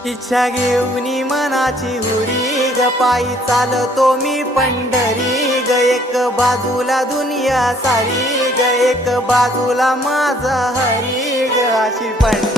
इच्छा घेऊनी मनाची हुरी ग पायी चालतो मी पंढरी ग एक बाजूला दुनिया सारी ग एक बाजूला माझा हरी ग अशी पंढरी